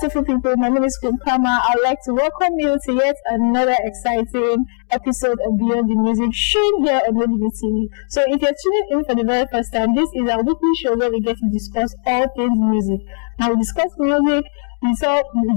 beautiful people. My name is Kumpama. I'd like to welcome you to yet another exciting episode of Beyond the Music, shown here on Lady TV. So if you're tuning in for the very first time, this is our weekly show where we get to discuss all things music. Now we discuss music, we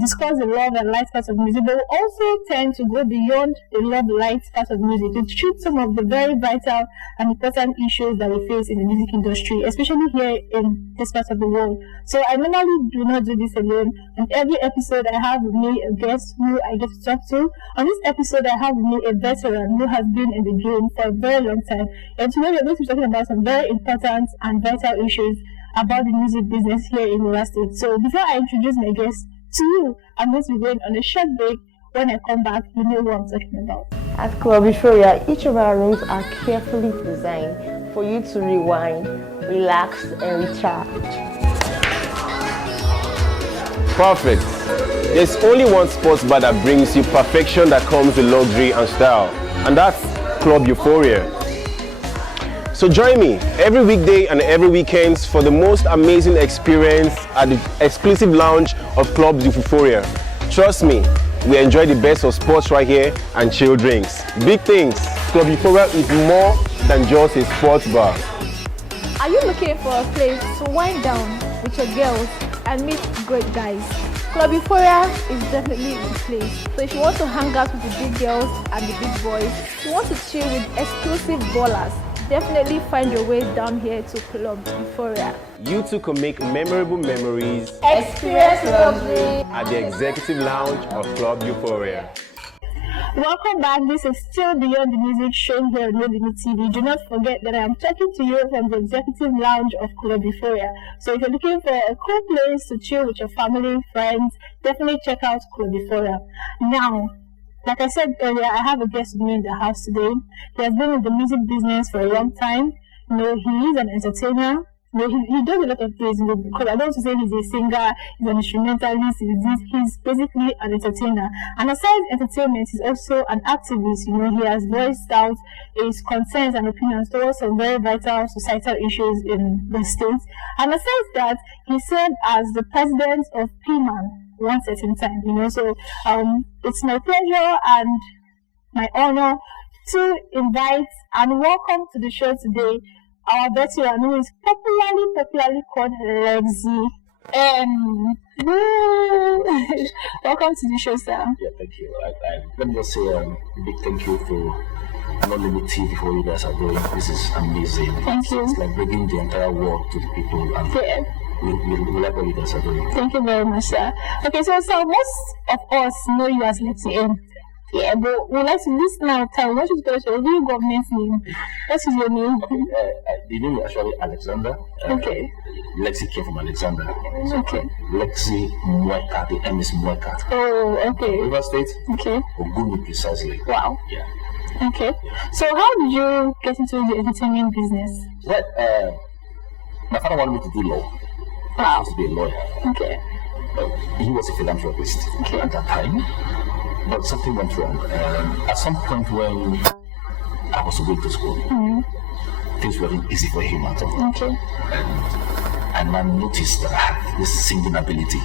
discuss the love and light parts of music, but we also tend to go beyond the love and light parts of music to treat some of the very vital and important issues that we face in the music industry, especially here in this part of the world. So I normally do not do this alone. On every episode, I have with me a guest who I get to talk to. On this episode, I have with me a veteran who has been in the game for a very long time. And today we're going to be talking about some very important and vital issues about the music business here in Oyo State. So before I introduce my guest to you, I'm going to be going on a short break. When I come back, you know what I'm talking about. At Club Euphoria, each of our rooms are carefully designed for you to rewind, relax, and recharge. Perfect. There's only one sports bar that brings you perfection that comes with luxury and style, and that's Club Euphoria. So join me every weekday and every weekends for the most amazing experience at the exclusive lounge of Club Euphoria. Trust me, we enjoy the best of sports right here and chill drinks. Big things. Club Euphoria is more than just a sports bar. Are you looking for a place to wind down with your girls and meet great guys? Club Euphoria is definitely the place. So if you want to hang out with the big girls and the big boys, you want to chill with exclusive ballers, definitely find your way down here to Club Euphoria. You too can make memorable memories, Experience luxury at the executive lounge of Club Euphoria. Welcome back. This is still Beyond the Music, shown here on Lady TV. Do not forget that I am talking to you from the executive lounge of Club Euphoria. So if you're looking for a cool place to chill with your family, friends, definitely check out Club Euphoria. Now, like I said earlier, I have a guest with me in the house today. He has been in the music business for a long time. You know, he is an entertainer. You know, he does a lot of things, you know, because I don't want to say he's a singer, he's an instrumentalist, he's basically an entertainer. And aside entertainment, he's also an activist. You know, he has voiced out his concerns and opinions towards some very vital societal issues in the States. And aside that, he served as the president of PMAN one certain time, you know. So it's my pleasure and my honor to invite and welcome to the show today our veteran who is popularly called Lexi. Welcome to the show, sir. Yeah, thank you. Let me just say a big thank you to Anonymity TV for what you guys are doing. This is amazing. Thank you. It's like bringing the entire world to the people, and Yeah. we like what you guys are doing. Thank you very much, sir. Okay, so most of us know you as Lexi M. Yeah, but we'd like to this now time. What is your real government name? What is your name? The name is actually Alexander. Okay. Lexi came from Alexander. So Okay. Lexi Mweka, the M is Mweka. Oh, okay. River State, Okay. Ogumi precisely. Wow. Yeah. Okay. So how did you get into the entertainment business? Well, my father wanted me to do law. I Wow. wanted to be a lawyer. Okay. He was a philanthropist Okay. at that time, but something went wrong. At some point when I was going to school, things weren't easy for him at all. Okay. And I noticed that I had this singing ability,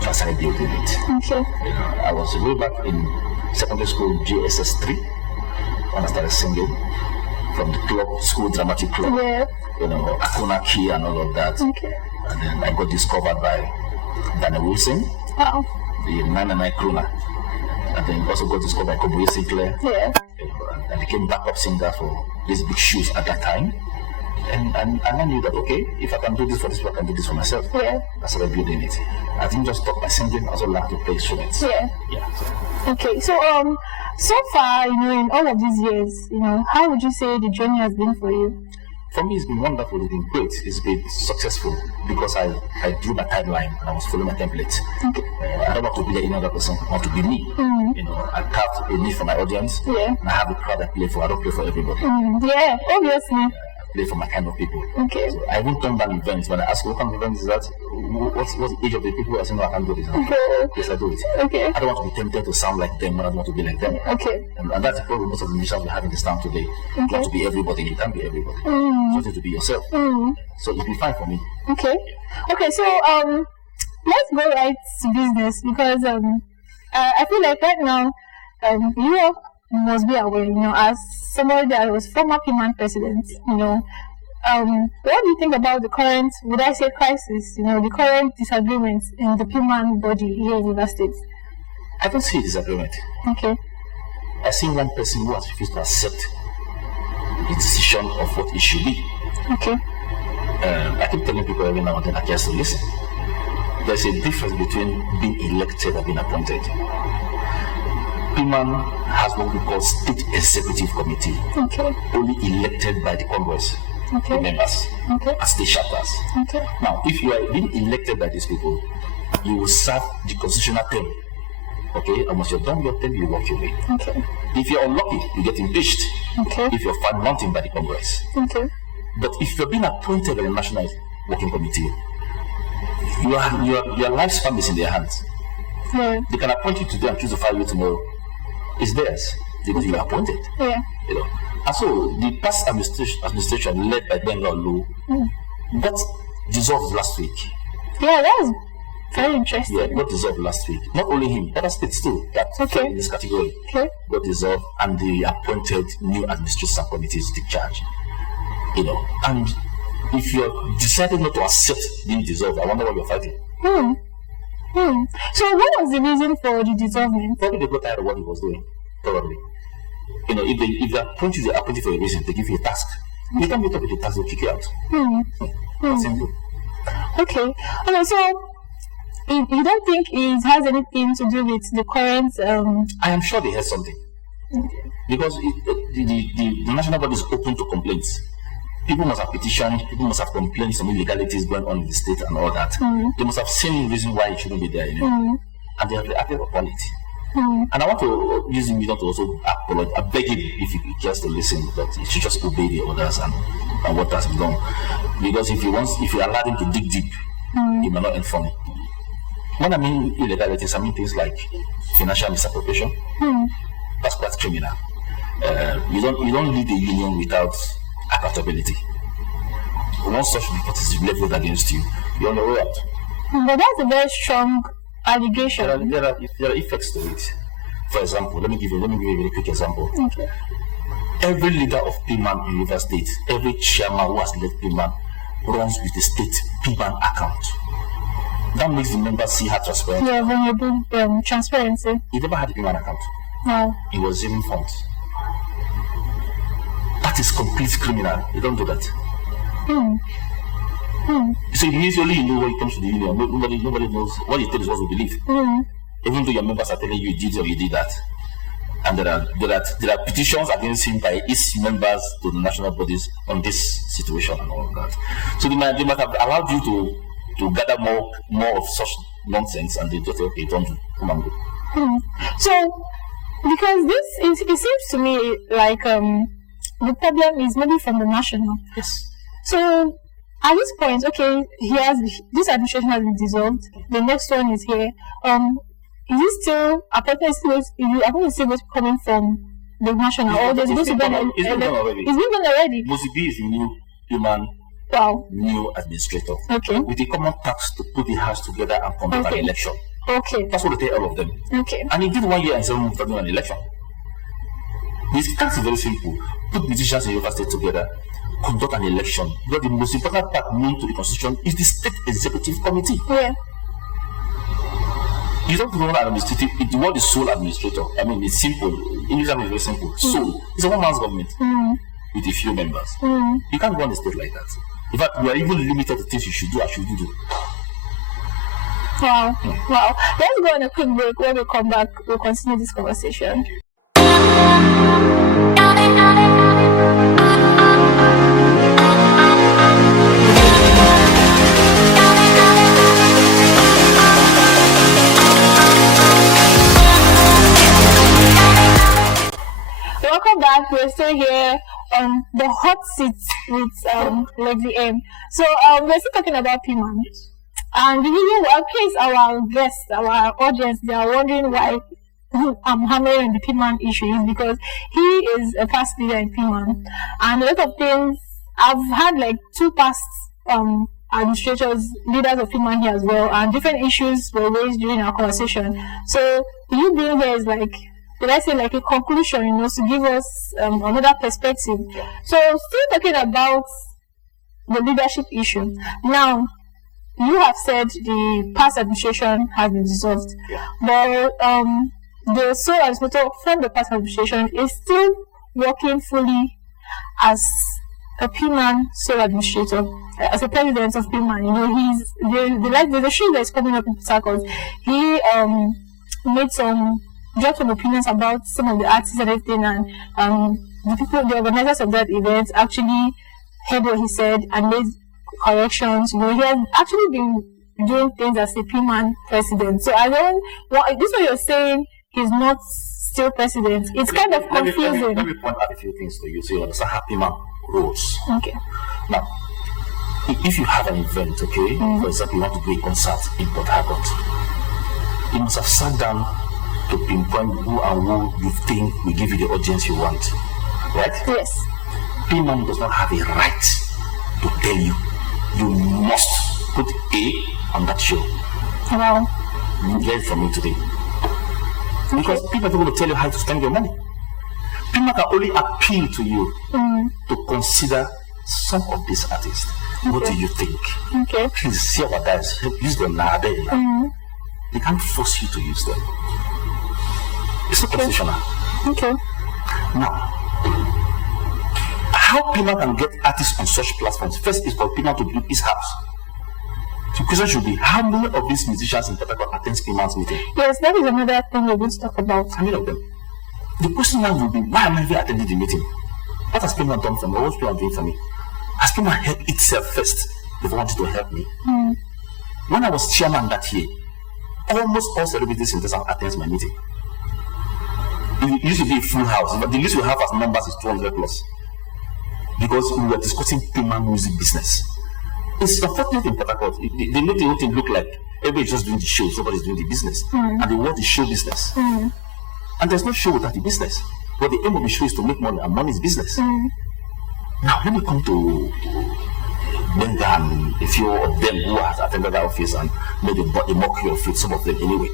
so I started building it. Okay. You know, I was way back in secondary school, JSS 3, when I started singing from the club, school dramatic club. Yeah. You know, Akuna Key and all of that. Okay. And then I got discovered by Daniel Wilson, Wow. the 999 Krona. And then also got discovered by Kobuye Sinclair. Yeah. I became backup singer for these big shoes at that time. And I knew that, okay, if I can do this for this people, I can do this for myself. Yeah. I started building it. I didn't just stop by singing, I also learned to play instruments. Yeah. Yeah. So, Okay. So far, you know, in all of these years, you know, how would you say the journey has been for you? for me, it's been wonderful, it's been great, it's been successful because I drew my timeline and I was following my template. Okay. I don't want to be like any other person, I want to be me. You know, I carved a need for my audience, Yeah. and I have a crowd I play for. I don't play for everybody. Yeah, obviously. I play for my kind of people. Okay. So I even turn down events when I ask what kind of event is that? What's the age of the people? I say no, I can't do this. Okay. Yes, I do it. Okay. I don't want to be tempted to sound like them, but I don't want to be like them. Okay. And that's the problem most of the musicians we have in this town today. You want to be everybody, you can't be everybody. You want to be yourself. So it'll be fine for me. Okay. Okay, so let's go right to business because I feel like right now you must be aware, as somebody that was former PMAN president, what do you think about the current, would I say crisis, the current disagreements in the PMAN body here in Rivers State? I don't see a disagreement. Okay. I see one person who has refused to accept the decision of what it should be. Okay. I keep telling people every now and then, I just listen. There's a difference between being elected and being appointed. PMAN has what we call State Executive Committee, Okay. only elected by the Congress, Okay. the members, Okay. as state chapters. Okay. Now, if you are being elected by these people, you will serve the constitutional term. Okay, and once you're done your term, you walk your way. Okay. If you're unlucky, you get impeached. Okay. If you're found wanting by the Congress. Okay. But if you're being appointed by the National Working Committee, your lifespan is in their hands. Yeah. They can appoint you today and choose to fire you tomorrow. It's theirs because you are appointed. Yeah. And so the past administration led by Ben Lulu got dissolved last week. Yeah, that's very interesting. Yeah, got dissolved last week. Not only him, other states too that fell in this category Okay. got dissolved, and they appointed new administration committees to take charge. And if you're decided not to accept being dissolved, I wonder what you're fighting. So what was the reason for the dissolvement? Probably they got tired of what he was doing. Probably. If they appoint you, they appoint you for a reason. They give you a task. You can't meet up with the task, they'll kick you out. That's simple. Okay. So you don't think it has anything to do with the current I am sure they had something. Because the national body is open to complaints. People must have petitioned, people must have complained some illegalities going on in the state and all that. They must have seen reason why it shouldn't be there, and they have acted upon it. And I want to use the medium to also apologize. I beg him, if he cares to listen, that he should just obey the orders and what has been done. Because if you allow him to dig deep, he may not inform you. When I mean illegalities, I mean things like financial misappropriation. That's quite criminal. You don't lead a union without accountability. Once such report is leveled against you, you're on the way out. But that's a very strong allegation. There are effects to it. For example, let me give you a very quick example. Okay. Every leader of PMAN in Rivers State, every chairman who has led PMAN runs with the state PMAN account. That makes the members see how transparent. Yeah, vulnerable transparency. He never had a PMAN account. No. He was saving funds. That is complete criminal. You don't do that. So it means only you know when it comes to the union. Nobody knows what you tell is what we believe. Even though your members are telling you you did or you did that. And there are petitions against him by his members to the national bodies on this situation and all of that. So they might have allowed you to gather more of such nonsense, and they just say, okay, don't do. Come and go. So because it seems to me like the problem is maybe from the national. Yes. So at this point, okay, this administration has been dissolved. The next one is here. Is it still appointment? I think it's still coming from the national. Or there's going to be it's been done already. It's been done already. Mosibi is the new human. Wow. New administrator. Okay. With a common task to put the house together and conduct an election. Okay. That's what they tell all of them. Okay. And he did 1 year and 7 months doing an election. His task is very simple. Put musicians in Rivers State together, conduct an election. Because the most important part known to the constitution is the state executive committee. Yeah. You don't know administrative, the word is sole administrator. I mean, it's simple. English is very simple. Sole. It's a one man's government with a few members. You can't run a state like that. In fact, you are even limited to things you should do and shouldn't do. Wow. Wow. Let's go on a quick break. When we come back, we'll continue this conversation. Welcome back. We're still here on the hot seat with Lady M. So we're still talking about PMAN. And the reason why, in case our guests, our audience, they are wondering why I'm hammering on the PMAN issue is because he is a past leader in PMAN. And a lot of things, I've had like 2 past administrators, leaders of Piman here as well, and different issues were raised during our conversation. So you being here is like, did I say like a conclusion, to give us another perspective. So still talking about the leadership issue. Now, you have said the past administration has been dissolved, but the sole administrator from the past administration is still working fully as a Piman sole administrator, as a president of Piman. There's a show that's coming up in Port Harcourt. He dropped some opinions about some of the artists and everything, and the organizers of that event actually heard what he said and made corrections. He has actually been doing things as a Piman president. So this is what you're saying, he's not still president. It's kind of confusing. Let me point out a few things to you so you understand how Piman rolls. Okay. Now, if you have an event, okay, for example, you want to do a concert in Port Harcourt, you must have sat down to pinpoint who and who you think will give you the audience you want, right? Yes. Piman does not have a right to tell you, you must put A on that show. Wow. You get it from me today. Because people don't want to tell you how to spend your money. People can only appeal to you to consider some of these artists. What do you think? Okay. Please see our guys. Use them now. They can't force you to use them. It's not constitutional. Okay. Now, how Piman can get artists on such platforms? First is for Piman to build his house. So the question should be, how many of these musicians in Port Harcourt attend Piman's meeting? Yes, that is another thing we're going to talk about. How many of them? The question now will be, why am I even attending the meeting? What has Piman done for me? What's Piman doing for me? Has Piman helped itself first before wanting to help me? When I was chairman that year, almost all celebrities in this house attend my meeting. It used to be a full house, but the least we have as members is 200 plus. Because we were discussing Piman music business. It's unfortunate in Port Harcourt. They make the whole thing look like everybody's just doing the show, somebody's doing the business. And they want the show business. And there's no show without the business. But the aim of the show is to make money, and money is business. Now, let me come to Benga and a few of them who have attended that office and made a mockery of it, some of them anyway.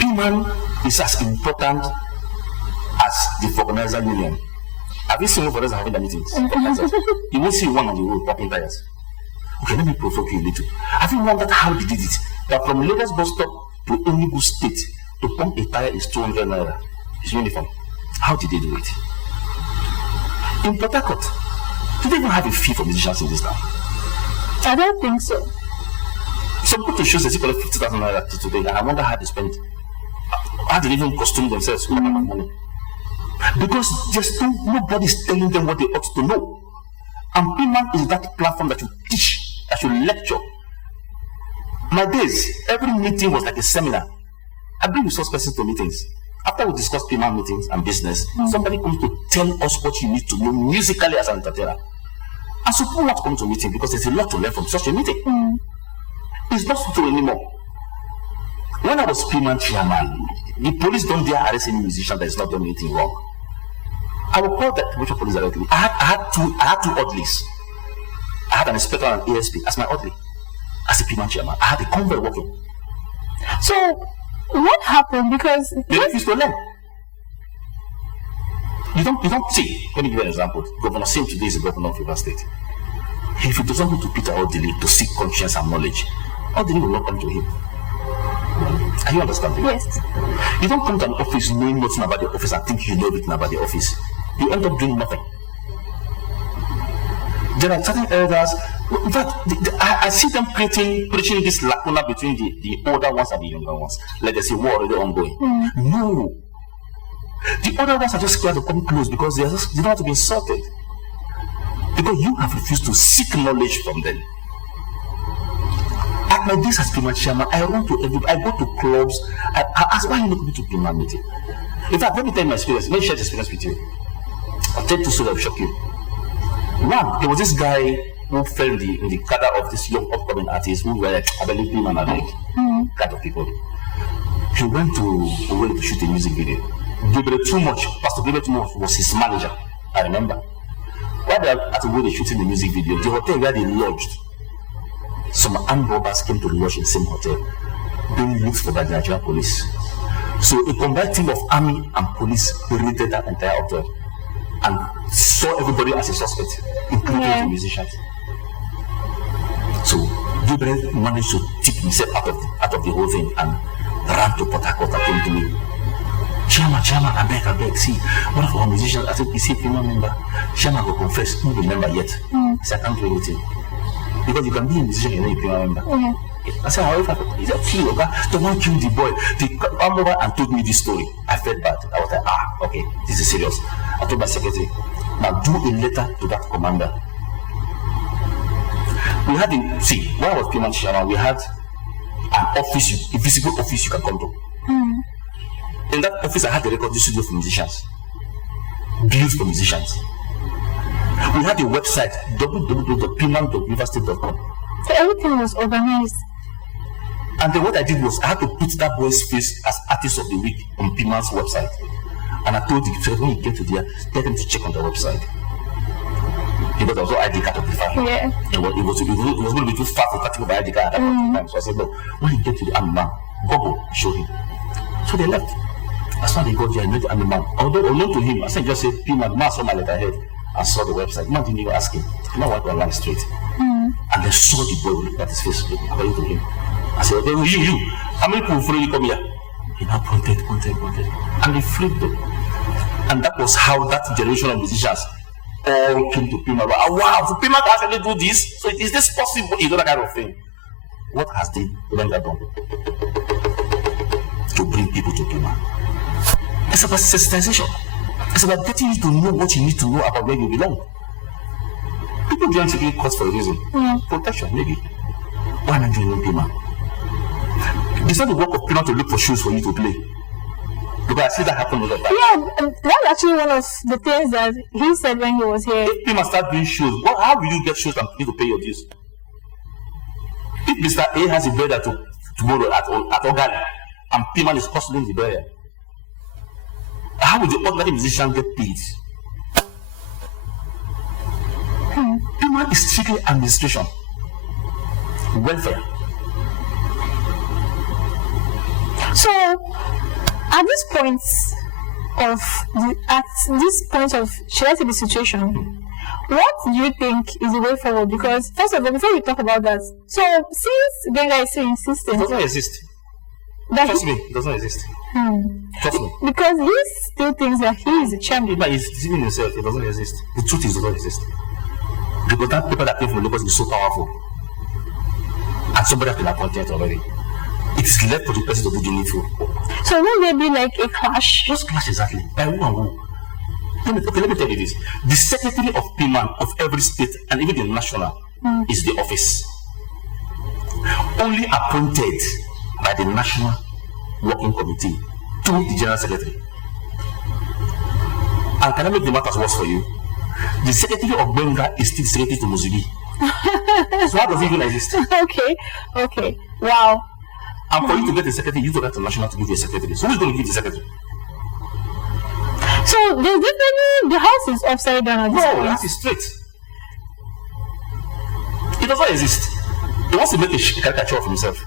Piman is as important as the organizer union. Have you seen one organizer having the meetings? You won't see one on the road popping tires. Okay, let me provoke you a little. Have you wondered how they did it? That from Lagos bus stop to Enugu State to pump a tire is 200 naira. His uniform. How did they do it? In Port Harcourt, do they even have a fee for musicians in this town? I don't think so. Some people shows they collect 50,000 naira today, and I wonder how they spend it. How they even costume themselves with that kind of money. Because there's nobody's telling them what they ought to know. And Piman is that platform that you teach, that you lecture. My days, every meeting was like a seminar. I bring resource persons to meetings. After we discuss Piman meetings and business, somebody comes to tell us what you need to know musically as an entertainer. And so people want to come to a meeting because there's a lot to learn from such a meeting. It's not true anymore. When I was Piman chairman, the police don't dare arrest any musician that is not doing anything wrong. I will call that Metro Police directly. I had two orderlies. I had an inspector and an ASP as my orderly. As a Piman chairman, I had a convoy working. So, what happened? Because they refused to learn. You don't see. Let me give you an example. Governor Sim today is the governor of River State. If he doesn't go to Peter Odili to seek conscience and knowledge, Odili will not come to him. Are you understanding? Yes. You don't come to an office knowing nothing about the office and think you know everything about the office. You end up doing nothing. There are certain elders, in fact, I see them preaching this lacuna between the older ones and the younger ones. Like they say, war already ongoing. No. The older ones are just scared to come close because they don't want to be insulted. Because you have refused to seek knowledge from them. At my days as Piman chairman, I run to everybody. I go to clubs. I ask why you not going to Piman meeting. In fact, let me tell you my experience. Let me share the experience with you. I'll tell you two stories that will shock you. One, there was this guy who fell in the cadre of this young upcoming artist who were like, I believe Piman and like kind of people. He went to Owerri to shoot a music video. Gabriel Too Much, Pastor Gabriel Too Much was his manager. I remember. while they are at the way they're shooting the music video, the hotel where they lodged, some armed robbers came to lodge in the same hotel, being looked for by the Nigerian police. So a combined team of army and police raided that entire hotel and saw everybody as a suspect, including the musicians. So Gabriel managed to tip himself out of the whole thing and ran to Port Harcourt and came to me. Chairman, I beg, see, one of our musicians, I said, is he a female member? Chairman will confess, he don't remember yet. I said, I can't do anything. Because you can be a musician and not a female member. I said, however, he's a killer, the one killed the boy. They come over and told me this story. I felt bad. I was like, okay, this is serious. I told my secretary, now do a letter to that commander. We had when I was Piman Chairman, we had an office, a visible office you can come to. In that office, I had a recording studio for musicians, built for musicians. We had a website, www.piman.university.com. So everything was organized. And then what I did was I had to put that boy's face as artist of the week on Piman's website. And I told the when you get to there, tell them to check on the website. Because there was no ID card of the family. Yeah. It was going to be too far for cutting my ID card at that time. So I said, no, when you get to the army man, Bobo, show him. So they left. As soon as they got there, I met the army man. Although unknown to him, I said, just say, Piman, man saw my letterhead and saw the website. Man didn't even ask him. He now went to line straight. And they saw the boy look at his face, according to him. I said, okay, you, how many people follow you come here? He now pointed. And they flipped them. And that was how that generation of musicians all came to Piman. Wow, so Piman can actually do this? So is this possible? You know, that kind of thing. What has the Benga done to bring people to Piman? It's about sensitization. It's about getting you to know what you need to know about where you belong. People join security courts for a reason. Protection, maybe. Why not join Piman? It's not the work of Piman to look for shoes for you to play. Because I see that happen all the time. Yeah, that's actually one of the things that he said when he was here. If Piman start doing shoes, how will you get shoes and need to pay your dues? If Mr. A has a burial tomorrow at Ogani and Piman is hustling the burial, how will the ordinary musician get paid? Piman is strictly administration, welfare. So, at this point of should I say the situation, what do you think is the way forward? Because first of all, before we talk about that, so since Benga is so insistent, it doesn't exist. Trust me, it doesn't exist. Trust me. Because he still thinks that he is the champion. But he's deceiving himself. It doesn't exist. The truth is, it doesn't exist. Because that paper that came from Lagos is so powerful, and somebody has been appointed already. It is left for the person to do the needful. So will there be like a clash? Just clash exactly. By who and who? Let me tell you this. The secretary of Piman of every state and even the national is the office. Only appointed by the National Working Committee to the General Secretary. And can I make the matters worse for you? The secretary of Benga is still secretary to Muzibi. So how does it even exist? Okay. Wow. And for you to get a secretary, you need to get the national to give you a secretary. So who's going to give the secretary? So there's definitely the house is upside down at this point. No, the house is straight. It does not exist. He wants to make a caricature of himself.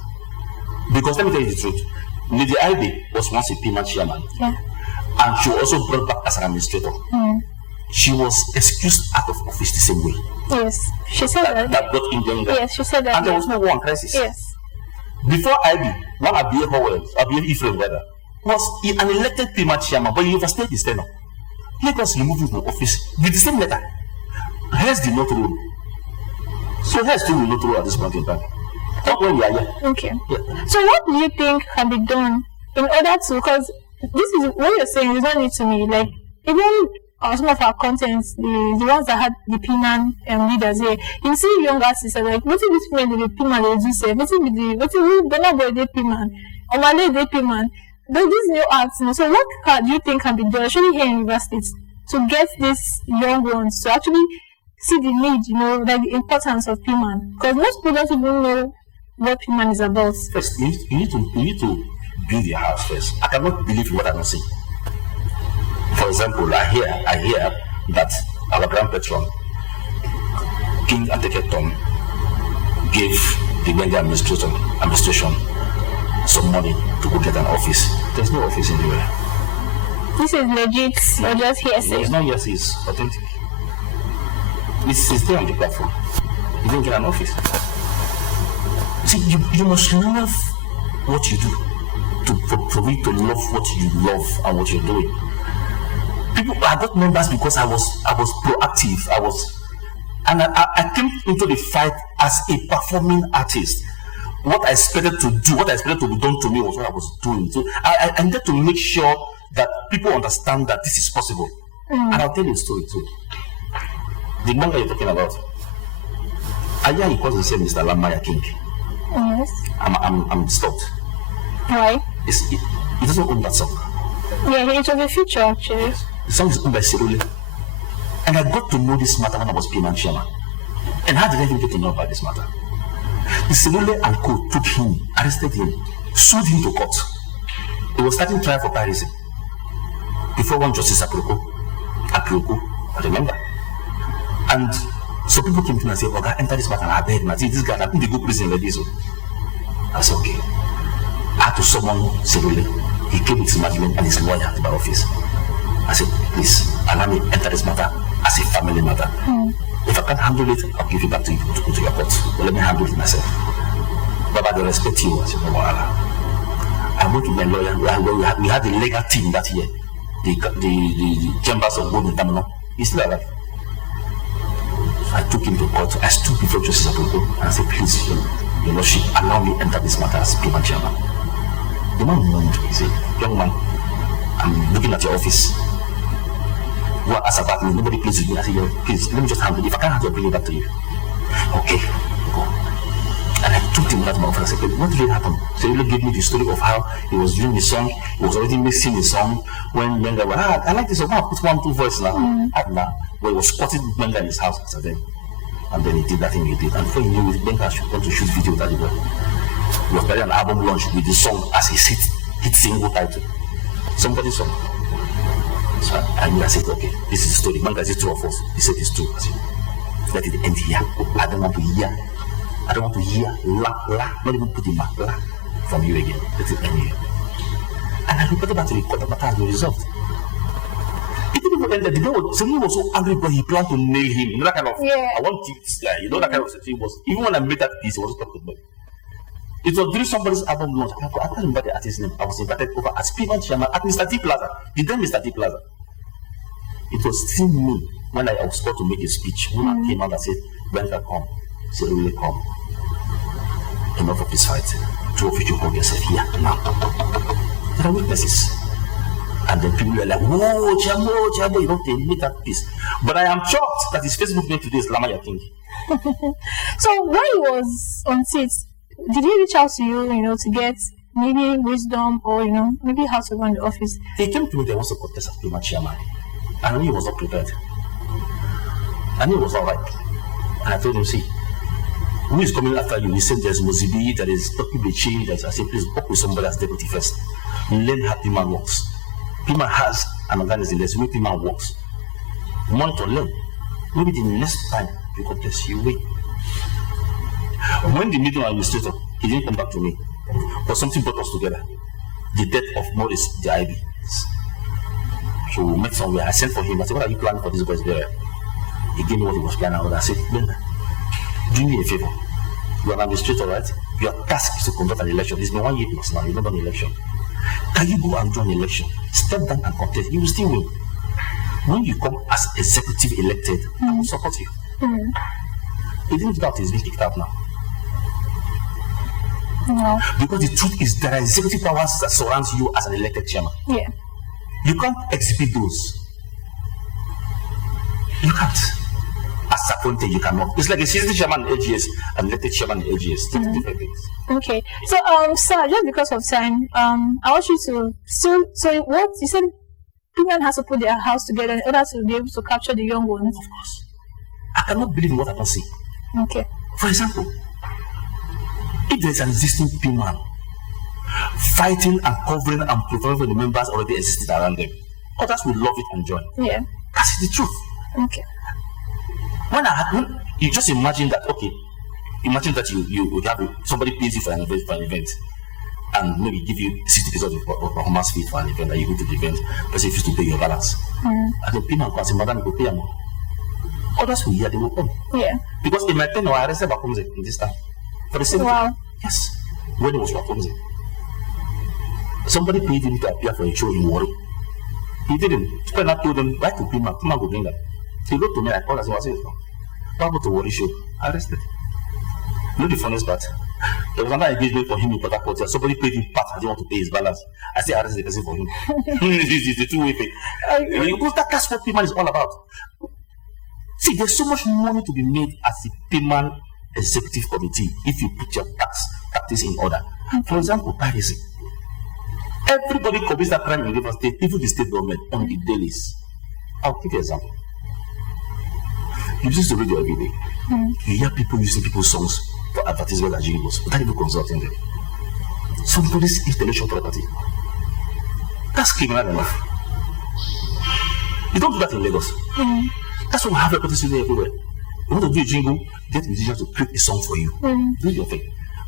Because let me tell you the truth. Lady Ivy was once a Piman chairman. Yeah. And she was also brought back as an administrator. She was excused out of office the same way. Yes, she said that. That brought in Benga. Yes, she said that. And there was no war and crisis. Yes. Before Ivy, one Abia Howell, Abia Ephraim rather, was an elected Piman chairman, but he overstayed his tenure. Lagos removed him from office with the same letter. Hess did not rule. So Hess too will not rule at this point in time. Not when we are here. Okay. Yeah. So what do you think can be done in order to, because this is what you're saying is not new to me, like even some of our contents, the ones that had the Piman leaders here, you see young artists are like, what if this Piman the Piman they do say, what if we Burna Boy the Piman, Omale the Piman, there's these new arts, you know, so what do you think can be done, especially here in universities, to get these young ones to actually see the need, you know, like the importance of Piman? Because most people don't even know what Piman is about. First, you need to build your house first. I cannot believe in what I don't see. For example, I hear that our grand patron King and Teke Tom gave the Benga administration some money to go get an office. There's no office anywhere. This is legit or just hearsay? It's not hearsay, it's authentic. It's there on the platform. You didn't get an office. See, you must love what you do for me to love what you love and what you're doing. I got members because I was proactive. I came into the fight as a performing artist. What I expected to do, what I expected to be done to me was what I was doing. So I needed to make sure that people understand that this is possible. And I'll tell you a story too. The man that you're talking about, Aya, he calls himself Mr. Lamaya King. Yes. I'm stopped. Why? He doesn't own that song. Yeah, it was a feature actually. The song is owned by Serule. And I got to know this matter when I was P-Man chairman. And how did I even get to know about this matter? The Serule and co took him, arrested him, sued him to court. He was starting trial for piracy. Before one Justice Apiroko, I remember. And so people came to me and said, "Oga, enter this matter, I beg, man. See, this guy, I think they go prison like this." I said, okay. I had to summon Serule. He came with his management and his lawyer to my office. I said, please, allow me enter this matter as a family matter. If I can't handle it, I'll give it back to you to go to your court. But let me handle it myself. But I respect you. I said, no, I went to my lawyer. We had the legal team that year. The chambers of Golden Terminal. He's still alive. So I took him to court. I stood before Justice Apiroko and I said, please, your lordship, allow me enter this matter as P-Man chairman. The man moved. He said, young man, I'm looking at your office. Who asked about me? Nobody plays with me. I said, please, let me just handle it. If I can't handle it, I'll bring it back to you. Okay, go. And I took him out of my office. I said, what really happened? So he gave me the story of how he was doing the song. He was already mixing the song when Benga was, I like this song. I put 1-2 voices now. Now, where he was squatting Benga in his house after then. And then he did that thing he did. And before he knew it, Benga wanted to shoot video with that boy. He was planning an album launch with the song as his hit single title. Somebody's song. So I knew, I said, okay, this is the story. Benga, is it true or false? He said it's true. I said, let it end here. I don't want to hear. I don't want to hear not even put in my la from you again. Let it end here. And I reported back to the court, the matter has been resolved. It didn't even end there. The guy was so angry, but he planned to nail him. You know that kind of, I want this guy. You know that kind of thing was, even when I made that piece, it was talking about. It was during somebody's album launch. I can't remember the artist's name. I was invited over as P-Man chairman at Mr. T Plaza. The then Mr. T Plaza. It was still me when I was called to make a speech. When I came out and said, Benga, come. Say, really come. Enough of this fight. Two of you should hold yourself here now. There are witnesses. And then people were like, whoa, Chambo, you don't admit that piece. But I am shocked that his Facebook name today is Lamaya King. So when he was on seats, did he reach out to you, to get maybe wisdom or, maybe how to run the office? He came to me, there was a contest as P-Man chairman. I knew he was not prepared. I knew it was all right. And I told him, see, who is coming after you? He said there's Mozibi, there is Dr. Bechi, I said, please work with somebody as deputy first. Learn how P-Man works. P-Man has an organism, there's the way P-Man works. Monitor, learn. Maybe the next time you contest, you win. When the middle administrator, he didn't come back to me, but something brought us together. The death of Morris, the IB. So we met somewhere. I sent for him. I said, what are you planning for this boy's burial? He gave me what he was planning. And I said, Benga, do me a favor. You are an administrator, right? Your task is to conduct an election. It's been 1 year plus now. You've not done an election. Can you go and do an election? Step down and contest. You will still win. When you come as executive elected, I will support you. He didn't do that. He's being kicked out now. No. Because the truth is, there are executive powers that surround you as an elected chairman. Yeah. You can't exhibit those. You can't. As appointed, you cannot. It's like a citizen chairman in AGS and elected chairman in AGS. Different things. Okay. So, sir, just because of time, I want you to still. So, what you said, P-Man has to put their house together in order to be able to capture the young ones. Of course. I cannot believe in what I don't see. Okay. For example, if there is an existing P-Man fighting and covering and providing for the members already existed around them, others will love it and join. Yeah. That's the truth. Okay. When you just imagine that, okay, imagine that you have somebody pays you for an event, and maybe give you 60% of performance fee for an event, and you go to the event, person refuse to pay your balance. And the payment comes in, madam, you go pay more. Others will hear, they will come. Yeah. Because in my tenure, I arrested Bakumze in this time. For the same thing. Yes. When it was Bakumze. Somebody paid him to appear for a show in Warri. He didn't. People told him, why to Pima? Pima go bring that. He wrote to me, I called us, I said, what about the Warri show? I arrested. You know the funniest part? There was another engagement for him in Port Harcourt. Somebody paid him part, I didn't want to pay his balance. I said, arrest the person for him. It's a two-way thing. Because that's what payment is all about. See, there's so much money to be made as a payment executive committee if you put your tax practice in order. For example, piracy. Everybody commits that crime in River State, even the state government, on the dailies. I'll give you an example. You listen to radio every day. You hear people using people's songs for advertisement and jingles without even consulting them. Somebody's intellectual property. That's criminal enough. You don't do that in Lagos. That's what we have reputation everywhere. You want to do a jingle, get musicians to create a song for you. Do your thing.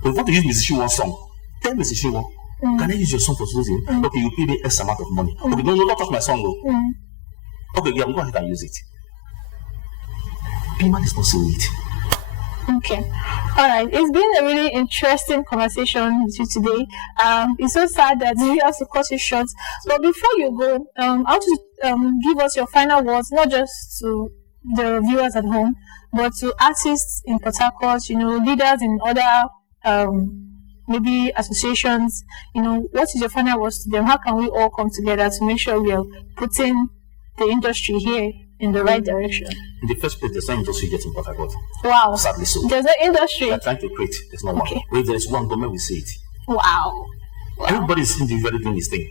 But if you want to use musician one song, tell musician one, can I use your song for something? Okay, you pay me X amount of money. Okay, no, not touch my song though. Okay, yeah, I'm going ahead and use it. Payment is not so neat. Okay. All right. It's been a really interesting conversation with you today. It's so sad that we have to cut it short. But before you go, I want you to give us your final words, not just to the viewers at home, but to artists in Port Harcourt, leaders in other maybe associations. What is your final words to them? How can we all come together to make sure we are putting the industry here in the right direction? In the first place, there's no industry yet in Port Harcourt. Wow. Sadly so. There's no industry. They're trying to create. There's no one. If there is one, government will see it. Wow. Everybody is individually doing his thing.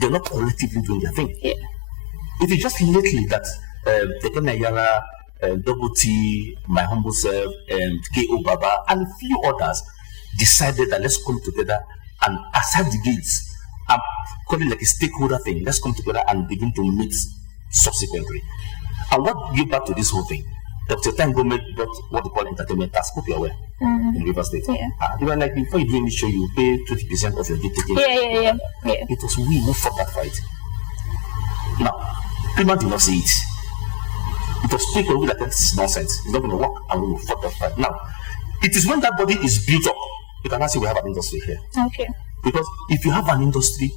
They're not collectively doing their thing. Yeah. It is just lately that Tekena Yara, Double T, My Humble Self, and K.O. Baba, and a few others decided that let's come together and aside the gates and call it like a stakeholder thing. Let's come together and begin to meet subsequently. And what gave back to this whole thing? The time government brought what they call entertainment tax. Hope you're aware. In River State. Yeah. They were like, before you do any show, you pay 20% of your gate ticket. Yeah. It was we who fought that fight. Now, people did not see it. It was people who like, this is nonsense. It's not going to work, and we will fight that fight. Now, it is when that body is built up, you can now see we have an industry here. Okay. Because if you have an industry,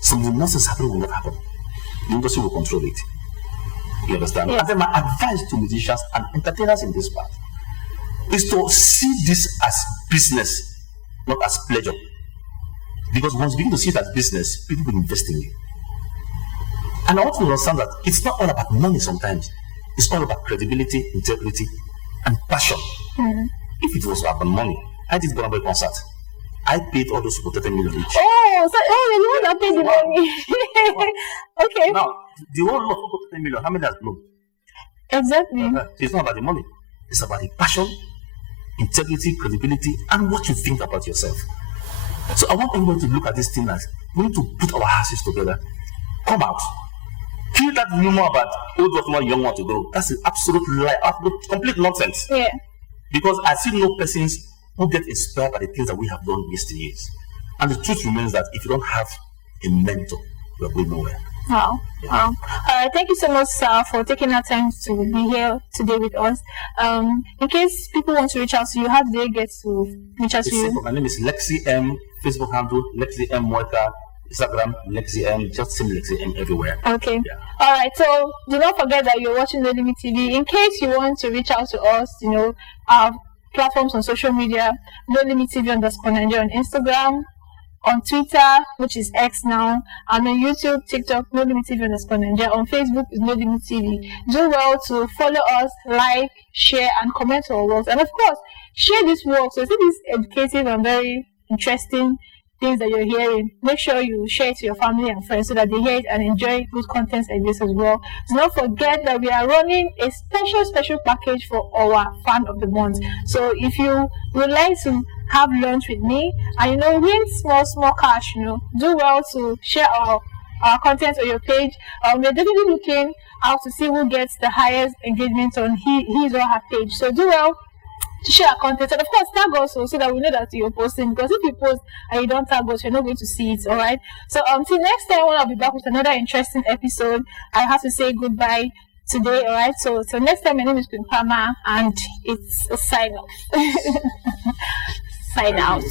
something nonsense happening will not happen. The industry will control it. You understand? Yes. And then my advice to musicians and entertainers in this part is to see this as business, not as pleasure. Because once you begin to see it as business, people will invest in you. And I want to understand that it's not all about money sometimes. It's all about credibility, integrity, and passion. If it was about money, I did Burna Boy concert. I paid all those people 30 million each. Oh, you're the one that paid the money. Okay. Now, the whole lot of 30 million, how many has blown? Exactly. It's not about the money. It's about the passion, integrity, credibility, and what you think about yourself. So I want everyone to look at this thing as we need to put our houses together, come out, kill that rumor about old one, young one to grow. That's an absolute lie, absolute complete nonsense. Yeah. Because I see no persons who get inspired by the things that we have done yesterday. And the truth remains that if you don't have a mentor, you are going nowhere. Wow. All right. Thank you so much, sir, for taking that time to be here today with us. In case people want to reach out to you, how do they get to reach out to you? Simple. My name is Lexi M. Facebook handle Lexi M. Moika. Instagram Lexi M. Just send Lexi M everywhere. Okay. Yeah. All right. So do not forget that you're watching No Limit TV. In case you want to reach out to us, our platforms on social media, No Limit TV _Nigeria on Instagram, on Twitter, which is X now, and on YouTube, TikTok, No Limit TV _Nigeria. On Facebook is No Limit TV. Do well to follow us, like, share, and comment on our works. And of course, share this work. So see these educative and very interesting things that you're hearing. Make sure you share it to your family and friends so that they hear it and enjoy good content like this as well. Do not forget that we are running a special package for our fan of the month. So if you would like to have lunch with me and win small cash, do well to share our content on your page. We're definitely looking out to see who gets the highest engagement on his or her page. So do well to share content, and of course tag us also, so that we know that you're posting, because if you post and you don't tag us, you're not going to see it. All right, so till next time when I'll be back with another interesting episode, I have to say goodbye today. All right, so next time, my name is Queen Pama, and it's a sign off. Sign out.